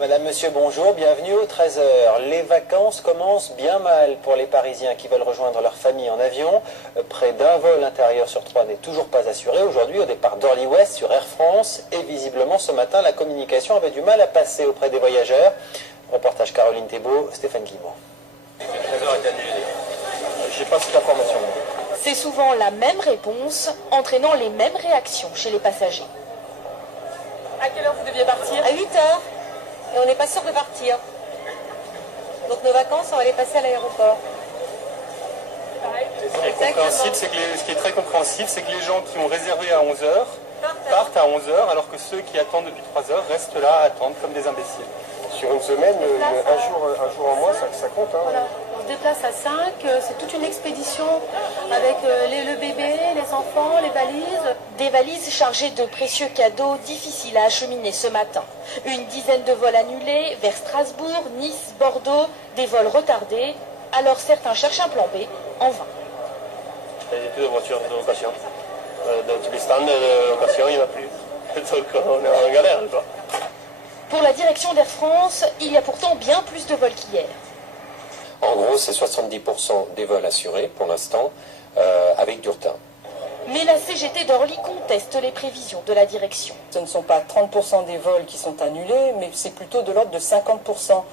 Madame, Monsieur, bonjour, bienvenue au 13h. Les vacances commencent bien mal pour les Parisiens qui veulent rejoindre leur famille en avion. Près d'un vol intérieur sur 3 n'est toujours pas assuré aujourd'hui au départ d'Orly Ouest sur Air France. Et visiblement ce matin, la communication avait du mal à passer auprès des voyageurs. Reportage Caroline Thébault, Stéphane Guillemot. Le 13h est annulé. J'ai pas cette information. C'est souvent la même réponse, entraînant les mêmes réactions chez les passagers. À quelle heure vous deviez partir? À 8 heures. Et on n'est pas sûr de partir. Donc nos vacances, on va les passer à l'aéroport. Ce qui est très compréhensible, c'est que les gens qui ont réservé à 11 heures partent à 11 heures, alors que ceux qui attendent depuis 3 heures restent là à attendre comme des imbéciles. Sur une semaine, un jour en moins, ça compte. Hein. Voilà. On se déplace à 5, c'est toute une expédition avec le bébé, les enfants, les valises. Des valises chargées de précieux cadeaux difficiles à acheminer ce matin. Une dizaine de vols annulés vers Strasbourg, Nice, Bordeaux, des vols retardés. Alors certains cherchent un plan B en vain. Il n'y a plus de voitures de location. Dans tous les stands de location, il n'y en a plus. Donc on est en galère, quoi. Pour la direction d'Air France, il y a pourtant bien plus de vols qu'hier. En gros, c'est 70% des vols assurés pour l'instant, avec du retard. Mais la CGT d'Orly conteste les prévisions de la direction. Ce ne sont pas 30% des vols qui sont annulés, mais c'est plutôt de l'ordre de 50%.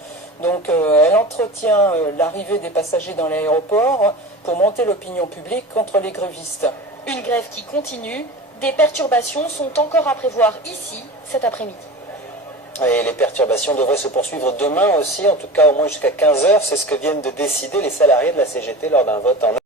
Donc elle entretient l'arrivée des passagers dans l'aéroport pour monter l'opinion publique contre les grévistes. Une grève qui continue. Des perturbations sont encore à prévoir ici cet après-midi. Et les perturbations devraient se poursuivre demain aussi, en tout cas au moins jusqu'à 15h. C'est ce que viennent de décider les salariés de la CGT lors d'un vote en